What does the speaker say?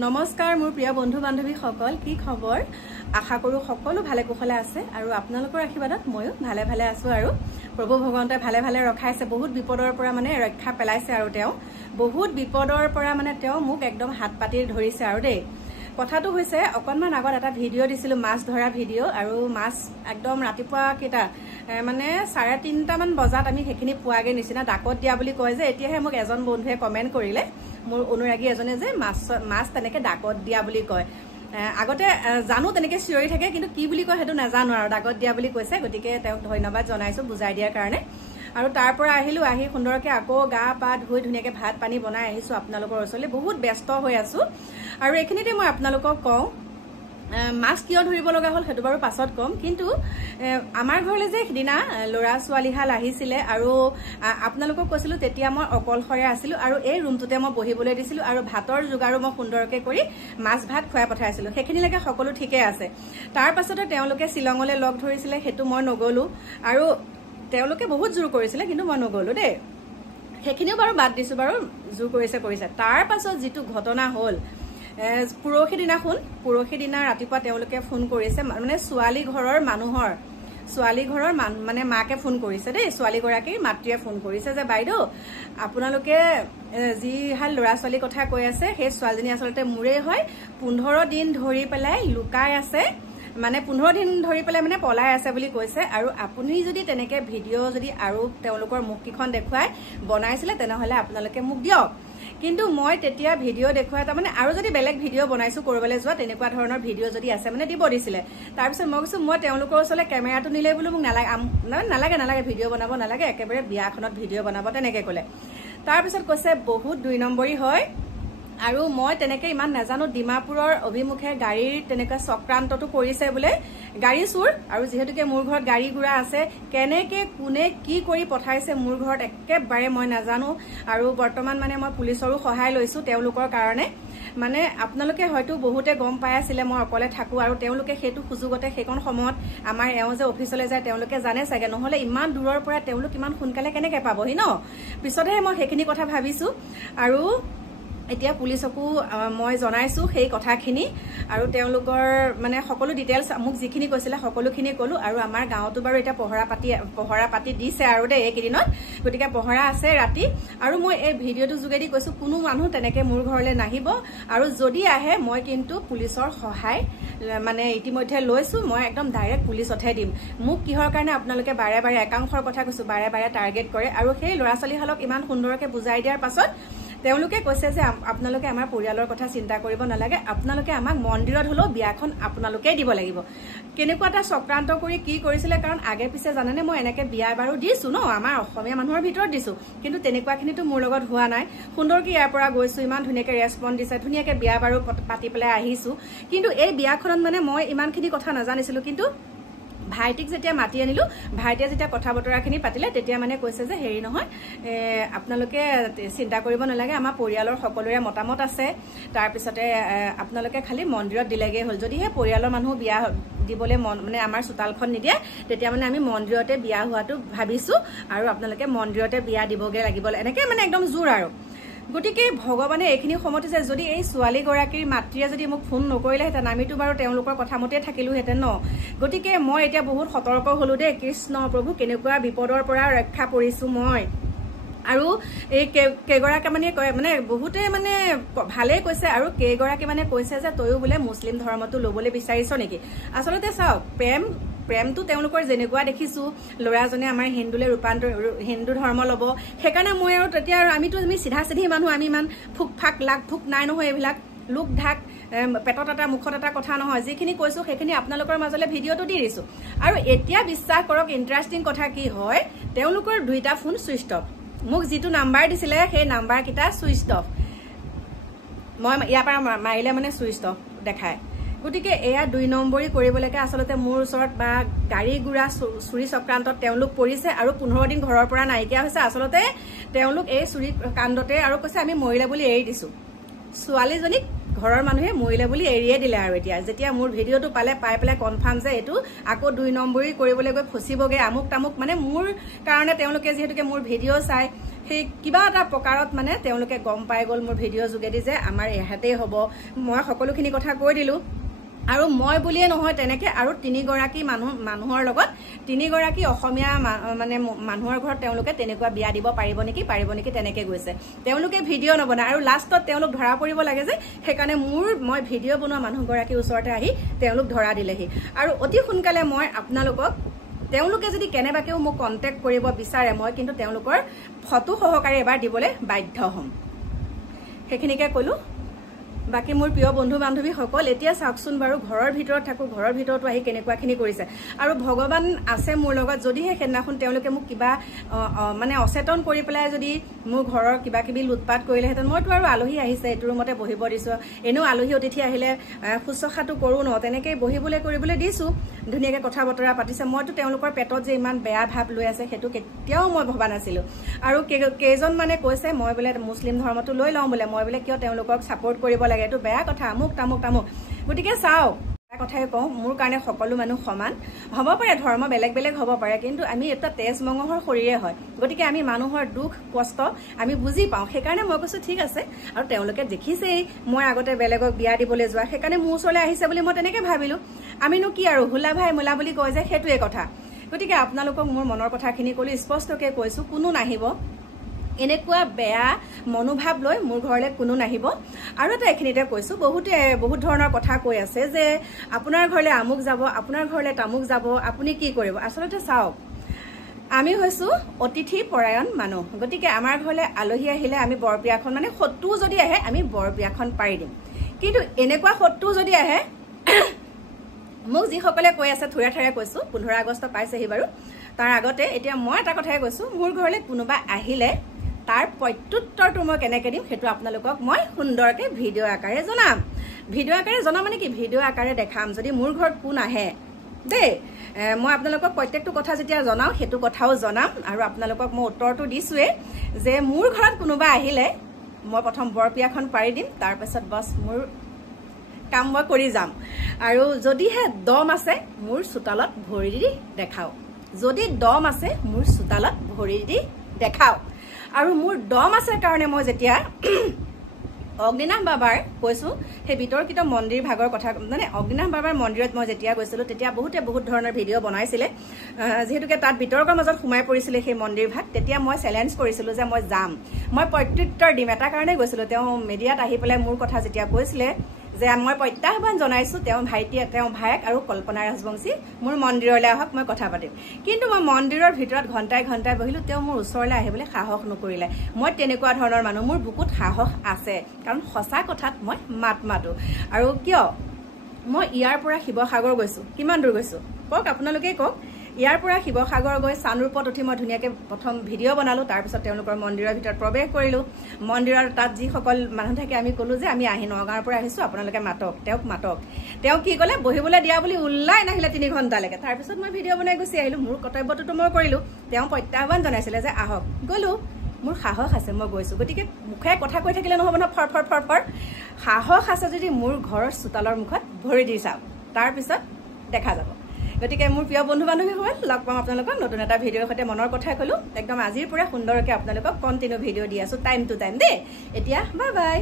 নমস্কাৰ মোৰ প্ৰিয় বন্ধু বান্ধৱী সকল কি খবৰ আশা কৰো সকলো ভালে কুশলে আছে আৰু আপোনালোকৰ আশীৰ্বাদত ময়ো ভালে ভালে আছো আৰু প্ৰভু ভগৱন্তে ভালে ভালে ৰখাইছে বহুত বিপদৰ পৰা মানে ৰক্ষা পেলাইছে আৰু তেওঁ বহুত বিপদৰ পৰা মানে তেওঁ মোক একদম হাত পাতি ধৰিছে আৰু দেই কথাটো হৈছে অকনমান আগত এটা ভিডিও দিছিলো মাছ ধৰা ভিডিও আৰু মাছ একদম ৰাতিপুৱা কেটা মানে 3:30 মান বজাত আমি হেখিনি পোৱাগে নিচিনা ডাকত দিয়া বুলি কয় যে এতিয়াহে মোক এজন বন্ধুৱে কমেন্ট কৰিলে মোৰ অনুৰাগী এজনে যে মাছ তেনেকে ডাকত দিয়া বুলি কয় আগতে জানো তেনেকে চিঞৰি থাকে কিন্তু কি বুলি কয় হেতু নাজানো আৰু ডাকত দিয়া বুলি কৈছে গতিকে তেওঁক ধন্যবাদ জনাইছো বুজাই দিয়াৰ কাৰণে আৰু তাৰ পৰা আহিলো আহি সুন্দৰকে আকৌ গা পা ধুই ধুনিয়াকে ভাত পানী বনাই আহিছো আপোনালোকৰ ওচৰলৈ বহুত ব্যস্ত হৈ আছো আৰু এখিনিতে মই আপোনালোকক কওঁ মাছ কিয় ধৰিব লগা হল হেতু বাৰু পাছত কম কিন্তু আমাৰ ঘৰলে যে দিনা লৰা ছোৱালীহাল আহিছিলে আৰু আপোনালোকক কৈছিলো তেতিয়া মই অকলশৰে আছিলো আৰু এই ৰুমটোতে মই বহিবলৈ দিছিলো আৰু ভাতৰ যোগাৰো মই সুন্দৰকে কৰি মাছ ভাত খুৱাই পঠাইছিলো সেইখিনিলৈকে সকলো ঠিকে আছে তাৰ পাছতে তেওঁলোকে শিলঙলৈ লগ ধৰিছিলে হেতু মই নগলো আৰু তেওঁলোকে বহুত জোৰ কৰিছিলে কিন্তু মই নগলো দেই সেইখিনিও বাৰু বাদ দিছো বাৰু জোৰ কৰিছে তাৰ পাছত যেটো ঘটনা হল পুৰখি দিনা ৰাতিপুৱা তেওঁলোকে ফোন কৰিছে মানে ছোৱালী ঘৰৰ মানে মাকে ফোন কৰিছে দেই ছোৱালী গৰাকীৰ মাতৃয়ে ফোন কৰিছে যে বাইদেউ আপোনালোকে যি হাল লৰা ছোৱালী কথা কৈ আছে সেই ছোৱালীজনী আসলতে মুৰে হয় 15 দিন ধৰি পেলাই লুকাই আছে মানে 15 দিন ধৰি পেলাই মানে পলাই আছে বুলি কৈছে আৰু আপুনি যদি তেনেকে ভিডিও যদি আৰু তেওঁলোকৰ মুখকিখন দেখুৱাই বনাইছিলে তেনেহলে আপোনালোকে মোক দিয়ক কিন্তু মই তেতিয়া ভিডিও দেখুৱাই তাৰ মানে আৰু যদি বেলেগ ভিডিও বনাইছো কৰবালে যোৱা তেনেকুৱা ধৰণৰ ভিডিও যদি আছে মানে দিব দিছিলে তাৰ পিছত মই কৈছো মই তেওঁলোকৰ ওচৰলে কেমেৰাটো নিলে বুলি মোক নালাগে ভিডিও বনাব নালাগে একেবাৰে বিয়াখনত ভিডিও বনাব তেনেকে কলে তাৰ পিছত কৈছে বহুত 2 নম্বৰী হয় আৰু মই তেনেকে ইমান নাজানো ডিমাপুৰৰ অভিমুখে গাড়ীৰ তেনেকা চক্ৰান্তটো কৰিছে বোলে গাড়ী চুৰ আৰু যেহেতুকে মোৰ ঘৰত গাড়ী গুৰা আছে কেনেকে কোনে কি কৰি পঠাইছে মোৰ ঘৰত একেবাৰে মই নাজানো আৰু বৰ্তমান মানে মই পুলিচৰো সহায় লৈছো তেওঁলোকৰ কাৰণে মানে আপোনালোকে হয়তো বহুতে গম পাই আছিলে মই অকলে থাকো আৰু তেওঁলোকে হেতু সুযোগতে হেকন সময়ত আমাৰ এওঁ যে অফিচলৈ যায় তেওঁলোকে জানে চাগে নহলে ইমান দূৰৰ পৰা তেওঁলোক ইমান সোনকালে কেনেকে পাবহি ন পিছতহে মই হেখিনি কথা ভাবিছো আৰু এতিয়া পুলিচকো মই জনাইছো সেই কথাখিনি আৰু তেওঁলোকৰ মানে সকলো ডিটেইলছ মোক যিখিনি কৈছিলে সকলোখিনি কলো আৰু আমাৰ গাঁৱতো বাৰু এটা পহৰা পাতি দিছে আৰু দেই এইকেদিনত গতিকে পহৰা আছে ৰাতি আৰু মই এই ভিডিওটো যোগেদি কৈছো কোনো মানুহ তেনেকে মোৰ ঘৰলে নাহিব আৰু যদি আহে মই কিন্তু পুলিচৰ সহায় মানে ইতিমধ্যে লৈছো মই একদম ডাইৰেক্ট পুলিচতহে দিম মোক কিহৰ কাৰণে আপোনালোকে বাৰে বাৰে একাংশৰ কথা কৈছো বাৰে বাৰে টাৰ্গেট কৰে আৰু সেই লৰা ছোৱালী হালক ইমান সুন্দৰকে বুজাই দিয়াৰ পাছত তেওঁলোকে কৈছে যে আপোনালোকে আমাৰ পৰিয়ালৰ কথা চিন্তা কৰিব নালাগে আপোনালোকে আমাক মন্দিৰত হলো বিয়াখন আপোনালোকে দিব লাগিব কেনেকুৱা এটা চক্ৰান্ত কৰি কি কৰিছিলে কাৰণ আগে পিছে জানেনে মই এনেকে বিয়া বাৰু দিছো ন আমাৰ অসমীয়া মানুহৰ ভিতৰত দিছো কিন্তু তেনেকুৱাখিনিতো মোৰ লগত হোৱা নাই সুন্দৰকে ইয়াৰ পৰা গৈছো ইমান ধুনীয়াকে ৰেছপন্স দিছে ধুনীয়াকে বিয়া বাৰু পাতি পেলাই আহিছো কিন্তু এই বিয়াখনত মানে মই ইমানখিনি কথা নাজানিছিলো কিন্তু ভাইটিক যেতিয়া মাতি আনিলো ভাইটিয়ে যেতিয়া কথা বতৰাখিনি পাতিলে তেতিয়া মানে কৈছে যে হেৰি নহয় আপোনালোকে চিন্তা কৰিব নালাগে আমাৰ পৰিয়ালৰ সকলোৰে মতামত আছে তাৰ পিছতে আপোনালোকে খালি মন্দিৰত দিলেগে হল যদি হে পৰিয়ালৰ মানুহ বিয়া দিবলে মানে আমাৰ চোতালখন নিদিয়ে তেতিয়া মানে আমি মন্দিৰতে বিয়া হোৱাটো ভাবিছো আৰু আপোনালোকে মন্দিৰতে বিয়া দিবগে লাগিব এনেকে মানে একদম জোৰ আৰু গতিকে ভগৱানে এইখিনি সমতিছে যদি এই ছোৱালী গৰাকীৰ মাতৃয়ে যদি মোক ফোন নকৰিলেহেঁতেন আমিতো বাৰু তেওঁলোকৰ কথা মতে থাকিলোহেঁতেন ন গতিকে মই এতিয়া বহুত সতৰ্ক হলো দেই কৃষ্ণ প্ৰভু কেনেকুৱা বিপদৰ পৰা ৰক্ষা পৰিছো মই আৰু এই কেগৰাকী মানে বহুতে মানে ভালে কৈছে আৰু কেগৰাকী মানে কৈছে যে তয়ো বোলে মুছলিম ধৰ্মটো ল'বলৈ বিচাৰিছ নেকি আচলতে চাওক প্ৰেমটো তেওঁলোকৰ যেনেকুৱা দেখিছো লৰাজনে আমাৰ হিন্দু ধৰ্ম ল'ব সেইকাৰণে মই আৰু তেতিয়া আমি চিধা চিধি মানুহ আমি ইমান ফুক ফাক লাগ ফুক নাই নহয় এইবিলাক লুক ঢাক পেটত এটা মুখত এটা কথা নহয় যিখিনি কৈছো সেইখিনি আপোনালোকৰ মাজলৈ ভিডিওটো দি দিছো আৰু এতিয়া বিশ্বাস কৰক ইণ্টাৰেষ্টিং কথা কি হয় তেওঁলোকৰ 2টা ফোন সুইচ অফ মোক যেটো নাম্বাৰ দিছিলে সেই নাম্বাৰ কিটা সুইচ অফ মই ইয়াৰ পৰা মাৰিলে মানে সুইচ অফ দেখায় গতিকে এয়া 2 নম্বৰী কৰিবলৈকে আসলতে মোৰ ওচৰত বা গাড়ী গুৰা চুৰি চক্ৰান্তত তেওঁলোক পৰিছে আৰু 15 দিন ঘৰৰ পৰা নাইকিয়া হৈছে আসলতে তেওঁলোক এই চুৰি কাণ্ডতে আৰু কৈছে আমি মৰিলে বুলি এৰি দিছো ছোৱালীজনীক ঘৰৰ মানুহে মৰিলে বুলি এৰিয়ে দিলে আৰু এতিয়া যেতিয়া মোৰ ভিডিওটো পাই পেলাই কনফাৰ্ম যে এটো আকৌ 2 নম্বৰী কৰিবলৈ গৈ ফচিবগে আমুক তামুক মানে মোৰ কাৰণে তেওঁলোকে যেহেতুকে মোৰ ভিডিও চাই সেই কিবা এটা প্ৰকাৰত মানে তেওঁলোকে গম পাই গ'ল মোৰ ভিডিঅ' যোগেদি যে আমাৰ এহাতেই হ'ব মই সকলোখিনি কথা কৈ দিলোঁ আৰু মই বুলিয়ে নহয় তেনেকৈ আৰু 3 গৰাকী মানুহৰ লগত 3 গৰাকী অসমীয়া মানে মানুহৰ ঘৰত তেওঁলোকে তেনেকুৱা বিয়া দিব পাৰিব নেকি তেনেকৈ গৈছে তেওঁলোকে ভিডিঅ' নবনায় আৰু লাষ্টত তেওঁলোক ধৰা পৰিব লাগে যে সেইকাৰণে মই ভিডিঅ' বনোৱা মানুহগৰাকীৰ ওচৰতে আহি তেওঁলোক ধৰা দিলেহি আৰু অতি সোনকালে মই আপোনালোকক তেওঁলোকে যদি কেনেবাকেও মোক কণ্টেক্ট কৰিব বিচাৰে মই কিন্তু তেওঁলোকৰ ফটো সহকাৰে এবাৰ দিবলৈ বাধ্য হ'ম সেইখিনিকে ক'লোঁ বাকি মোৰ প্ৰিয় বন্ধু বান্ধৱীসকল এতিয়া চাওকচোন বাৰু ঘৰৰ ভিতৰত থাকোঁ ঘৰৰ ভিতৰতো আহি কেনেকুৱাখিনি কৰিছে আৰু ভগৱান আছে মোৰ লগত যদিহে সেইদিনাখন তেওঁলোকে মোক কিবা মানে অচেতন কৰি পেলাই যদি মোৰ ঘৰৰ কিবা কিবি লুটপাট কৰিলেহেঁতেন মইতো আৰু আলহী আহিছে এইটো ৰুমতে বহিব দিছোঁ এনেও আলহী অতিথি আহিলে শুশ্ৰূষাটো কৰোঁ ন তেনেকৈ কৰিবলৈ দিছোঁ ধুনীয়াকৈ কথা বতৰা পাতিছে মইতো তেওঁলোকৰ পেটত যে ইমান বেয়া ভাৱ লৈ আছে সেইটো কেতিয়াও মই ভবা নাছিলোঁ আৰু কেইজন মানে কৈছে মই বোলে মুছলিম ধৰ্মটো লৈ লওঁ বোলে মই বোলে কিয় তেওঁলোকক ছাপোৰ্ট কৰিব লাগে এইটো বেয়া কথা আমুক তামুক গতিকে চাওক এটা কথাই কওঁ মোৰ কাৰণে সকলো মানুহ সমান হ'ব পাৰে ধৰ্ম বেলেগ হ'ব পাৰে কিন্তু আমি এটা তেজ মঙহৰ শৰীৰে হয় গতিকে আমি মানুহৰ দুখ কষ্ট আমি বুজি পাওঁ সেইকাৰণে মই কৈছোঁ ঠিক আছে আৰু তেওঁলোকে দেখিছেই মই আগতে বেলেগক বিয়া দিবলৈ যোৱা সেইকাৰণে মোৰ ওচৰলৈ আহিছে বুলি মই তেনেকৈ ভাবিলোঁ আমিনো কি আৰু হুলা ভাই মোলা বুলি কয় যে সেইটোৱে কথা গতিকে আপোনালোকক মোৰ মনৰ কথাখিনি ক'লোঁ স্পষ্টকৈ কৈছোঁ কোনো নাহিব এনেকুৱা বেয়া মনোভাৱ লৈ মোৰ ঘৰলৈ কোনো নাহিব আৰু এটা এইখিনিতে কৈছোঁ বহুত ধৰণৰ কথা কৈ আছে যে আপোনাৰ ঘৰলৈ আমুক যাব আপোনাৰ ঘৰলৈ তামুক যাব আপুনি কি কৰিব আচলতে চাওক আমি হৈছোঁ অতিথি পৰায়ণ মানুহ গতিকে আমাৰ ঘৰলৈ আলহী আহিলে আমি বৰবিয়াখন মানে শত্ৰু যদি আহে আমি বৰবিয়াখন পাৰি দিম কিন্তু এনেকুৱা শত্ৰু যদি আহে মোক যিসকলে কৈ আছে থুৰে ঠাৰে কৈছোঁ 15 আগষ্ট পাইছেহি বাৰু তাৰ আগতে এতিয়া মই এটা কথাই কৈছোঁ মোৰ ঘৰলৈ কোনোবা আহিলে তাৰ প্ৰত্যুত্তৰটো মই কেনেকৈ দিম সেইটো আপোনালোকক মই সুন্দৰকৈ ভিডিঅ' আকাৰে জনাম মানে কি ভিডিঅ' আকাৰে দেখাম যদি মোৰ ঘৰত কোন আহে দেই মই আপোনালোকক প্ৰত্যেকটো কথা যেতিয়া জনাওঁ সেইটো কথাও জনাম আৰু আপোনালোকক মই উত্তৰটো দিছোঁৱেই যে মোৰ ঘৰত কোনোবা আহিলে মই প্ৰথম বৰবিয়াখন পাৰি দিম তাৰপিছত বছ মোৰ কাম মই কৰি যাম আৰু যদিহে দম আছে মোৰ চোতালত ভৰি দি দেখাওক যদি দম আছে মোৰ চোতালত ভৰি দি দেখাওক আৰু মোৰ দম আছে কাৰণে মই যেতিয়া অগ্নিনাভ বাবাৰ কৈছোঁ সেই বিতৰ্কিত মন্দিৰ ভাগৰ কথা মানে অগ্নিনাভ বাবাৰ মন্দিৰত মই যেতিয়া গৈছিলোঁ তেতিয়া বহুত ধৰণৰ ভিডিঅ' বনাইছিলে যিহেতুকে তাত বিতৰ্কৰ মাজত সোমাই পৰিছিলে সেই মন্দিৰ ভাগ তেতিয়া মই চেলেঞ্জ কৰিছিলোঁ যে মই যাম মই প্ৰত্যুত্তৰ দিম এটা কাৰণেই গৈছিলোঁ তেওঁ মিডিয়াত আহি পেলাই মোৰ কথা যেতিয়া কৈছিলে যে মই প্ৰত্যাহ্বান জনাইছোঁ তেওঁ ভায়েক আৰু কল্পনা ৰাজবংশী মোৰ মন্দিৰলৈ আহক মই কথা পাতিম কিন্তু মই মন্দিৰৰ ভিতৰত ঘণ্টাই বহিলোঁ তেওঁ মোৰ ওচৰলৈ আহিবলৈ সাহস নকৰিলে মই তেনেকুৱা ধৰণৰ মানুহ মোৰ বুকুত সাহস আছে কাৰণ সঁচা কথাত মই মাত মাতোঁ আৰু কিয় মই ইয়াৰ পৰা শিৱসাগৰ গৈছোঁ কিমান দূৰ গৈছোঁ কওক আপোনালোকেই কওক ইয়াৰ পৰা শিৱসাগৰ গৈ চানৰূপত উঠি মই ধুনীয়াকৈ প্ৰথম ভিডিঅ' বনালোঁ তাৰপিছত তেওঁলোকৰ মন্দিৰৰ ভিতৰত প্ৰৱেশ কৰিলোঁ মন্দিৰৰ তাত যিসকল মানুহ থাকে আমি ক'লোঁ যে আমি নগাঁৱৰ পৰা আহিছোঁ আপোনালোকে মাতক তেওঁ কি ক'লে বহিবলৈ দিয়া বুলি ওলাই নাহিলে 3 ঘণ্টালৈকে তাৰপিছত মই ভিডিঅ' বনাই গুচি আহিলোঁ মোৰ কৰ্তব্যটোতো মই কৰিলোঁ তেওঁ প্ৰত্যাহ্বান জনাইছিলে যে আহক গ'লোঁ মোৰ সাহস আছে মই গৈছোঁ গতিকে মুখে কথা কৈ থাকিলে নহ'ব ন ফৰ সাহস আছে যদি মোৰ ঘৰৰ চোতালৰ মুখত ভৰি দি চাওক তাৰপিছত দেখা যাব গতিকে মোৰ প্ৰিয় বন্ধু বান্ধৱীসকল লগ পাম আপোনালোকক নতুন এটা ভিডিঅ'ৰ সৈতে মনৰ কথাই ক'লোঁ একদম আজিৰ পৰা সুন্দৰকৈ আপোনালোকক কণ্টিনিউ ভিডিঅ' দি আছোঁ টাইম টু টাইম দেই এতিয়া বাই